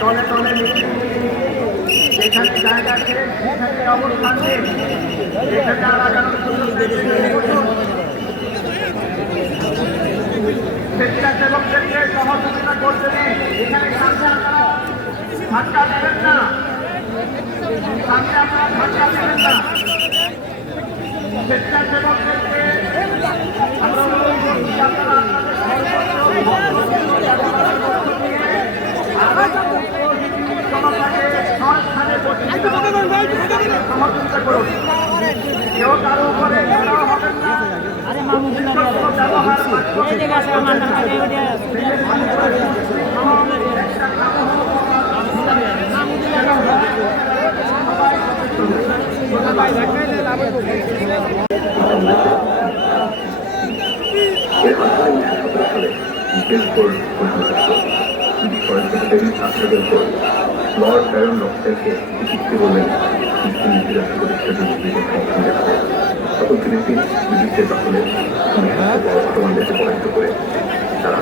দলে দলে এখানে জায়গা ছেড়ে এখানে অবস্থান নিন। এখানে আর আগানোর সুযোগ নেই। স্বেচ্ছাসেবকদেরকে সহযোগিতা করতে দিন। এখানে সামনে আপনারা ধাক্কা দেবেন না, সামনে আপনারা ধাক্কা দেবেন না। স্বেচ্ছাসেবকদেরকে আমরা অনুরোধ করছি আপনারা সহযোগিতা করুন। কেউ কারো উপরে হবেন না। লর্ড ব্যারন লকটেলকে চিকিৎসা বলেন তখন ফিলিপিন্স ব্রিটিশদের দখলে বর্তমান দেশে পরাজিত করে তারা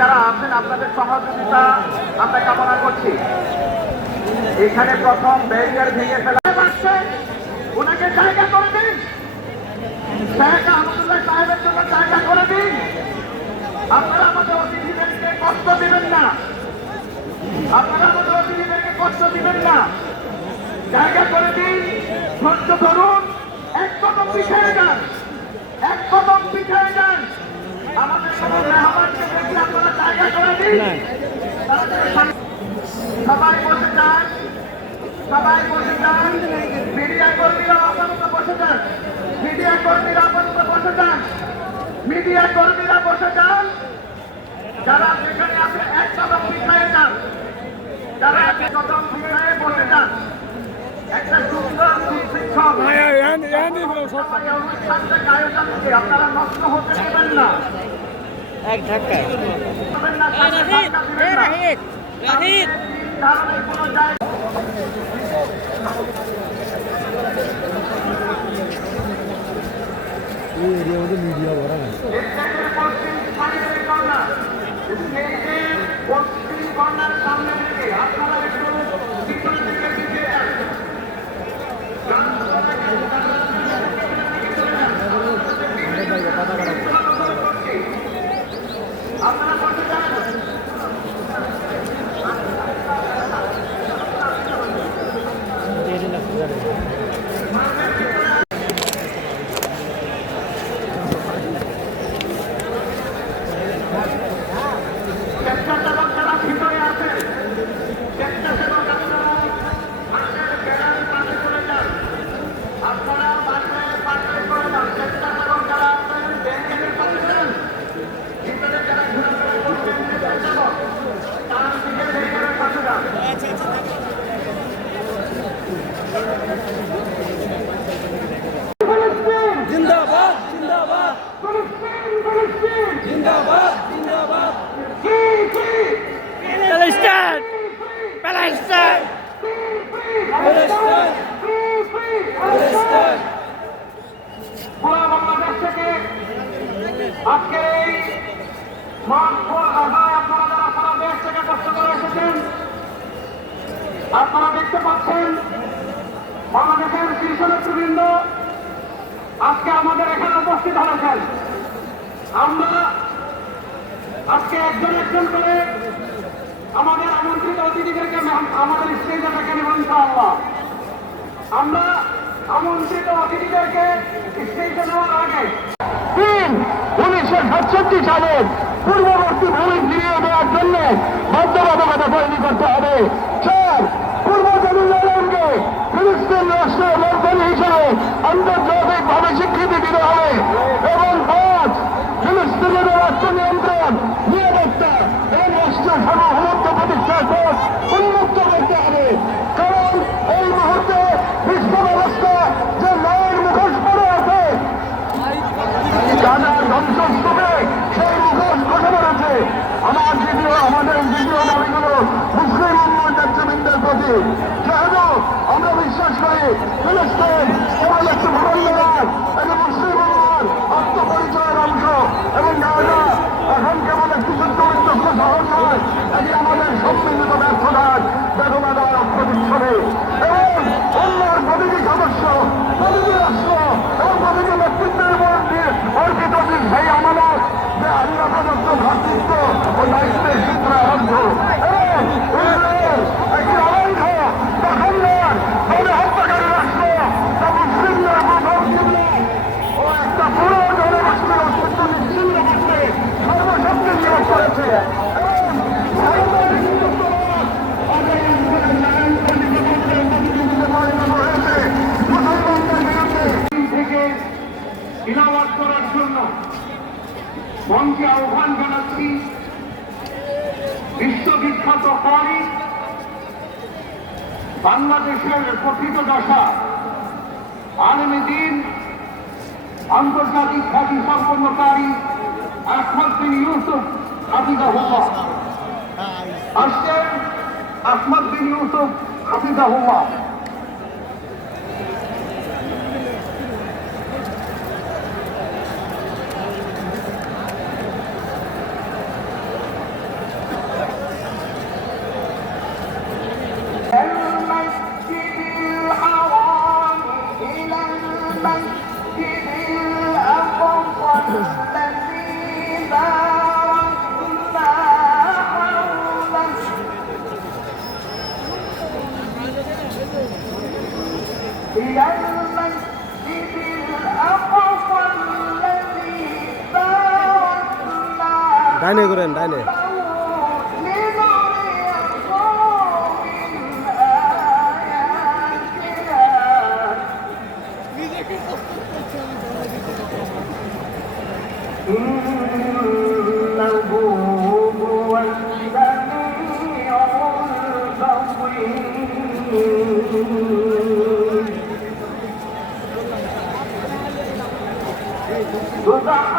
যারা আছেন আপনাদের সহযোগিতা আমরা কামনা করছি। এখানে প্রথম ব্যারিয়ার ভেঙে ফেলা আসছে, ওনাকে জায়গা করে দিন। শেখ আহমদুল্লাহ সাহেবের জন্য জায়গা করে দিন। আপনারা আমাদের অতিথিদেরকে কষ্ট দিবেন না, আপনারা আমাদের অতিথিদেরকে কষ্ট দিবেন না। জায়গা করে দিন, ধৈর্য ধরুন, এক কদম পিছিয়ে যান, এক কদম পিছিয়ে যান। আমাদের সবার মেহমানকে দেখি আপনারা জায়গা করে দিন। সবাই বসে যান, সবাই বসে যান। মিডিয়া কর্মীরা আপাতত বসে যান, মিডিয়া কর্মীরা আপাতত বসে যান, মিডিয়া কর্মীরা বসে যান। যারা যেখানে আছে এক কদম পিছিয়ে যান, যারা এক কদম পিছিয়ে বসে যান। একটা সুন্দর সুশিক্ষক আয়োজনকে আপনারা নষ্ট হতে দেবেন না। এক ধাক্কায় মিডিয়া ভরা না সামনে থেকে আপনারা একটু পিছনের দিকে পিছিয়ে যান। আপনারা বসে যান। স্বেচ্ছাসেবক যারা ভিতরে আছেন, স্বেচ্ছাসেবক আপনারা মাঠের বেড়ার পাশে চলে যান। আপনারা মাঠের পাশে করে যান। স্বেচ্ছাসেবক যারা আছেন ব্যাংকের পাশে যান। ভিতরে যারা ঘোরাফেরা করছেন স্বেচ্ছাসেবক, তার দিকে ব্যাংকের পাশে যান। জিন্দাবাদ জিন্দাবাদ জিন্দাবাদ জিন্দাবাদ প্যালেস্টাইন প্যালেস্টাইন প্যালেস্টাইন প্যালেস্টাইন পুরো বাংলাদেশ থেকে আজকে এই মাঠ আশায় আপনারা যারা সারা দেশ থেকে কষ্ট করে এসেছেন, আপনারা দেখতে পাচ্ছেন বাংলাদেশের শীর্ষ নেতৃবৃন্দ আজকে আমাদের এখানে উপস্থিত হয়েছেন। আমরা আজকে একজন একজন করে আমাদের আমন্ত্রিত অতিথিদেরকে আমাদের স্টেজে ডেকে নেব ইনশাআল্লাহ। আমরা আমন্ত্রিত অতিথিদেরকে স্টেজে নেওয়ার আগে 1967 সালের পূর্ববর্তী ভূমি ফিরিয়ে দেওয়ার জন্য বাধ্যবাধকতা তৈরি করতে হবে। 4 পূর্ব জেরুজালেমকে ফিলিস্তিন রাষ্ট্রের রাজধানী হিসেবে আন্তর্জাতিকভাবে স্বীকৃতি দিতে হবে এবং 5 ফিলিস্তিনের রাষ্ট্র নিয়ন্ত্রণ, নিরাপত্তা এবং রাষ্ট্র সার্বভৌমত্ব করি যেহেতু আমরা বিশ্বাস করি ফিলিস্তিন কেবল একটি ভূখণ্ড নয়, এটি মুসলিম উম্মার আত্মপরিচয়ের অংশ এবং গাজা এখন কেবল একটি যুদ্ধবিধ্বস্ত শহর নয়, এটি আমাদের সম্মিলিত ব্যর্থতার বেদনাদায়ক প্রতিচ্ছবি এবং অন্যার প্রতিটি সদস্য, প্রতিটি রাষ্ট্র এবং প্রতিটি নেতৃত্বের অর্পিত সেই আমানত যে আল্লাহ প্রদত্ত ভ্রাতৃত্ব ও দায়িত্বের সূত্রে আরব্ধ এবং ইসরায়েল একটি অবৈধ দখলদার তবে হত্যাকারী রাষ্ট্র যা মুসলিমদের প্রথম কিবলা ও একটা পুরো জনগোষ্ঠীর অস্তিত্ব নিশ্চিন্ন করতে সর্বশক্তি নিয়োগ করেছে এবং ভারতের হিন্দুত্ববাদ আমাদের ইসরায়েল পরিণত হয়েছে মুসলমানদের বিরুদ্ধে থেকে তিলাওয়াত করার জন্য মঞ্চে আহ্বান জানাচ্ছি বিশ্ববিখ্যাত কারি, বাংলাদেশের প্রকৃত দশা, আলেমে দ্বীন, আন্তর্জাতিক খ্যাতি সম্পন্নকারী আহমদ বিন ইউসুফ হাফিজাহুল্লাহ আসছেন। আহমদ বিন ইউসুফ হাফিজাহুল্লাহ। ডাইনে করেন, ডাইনে। إنه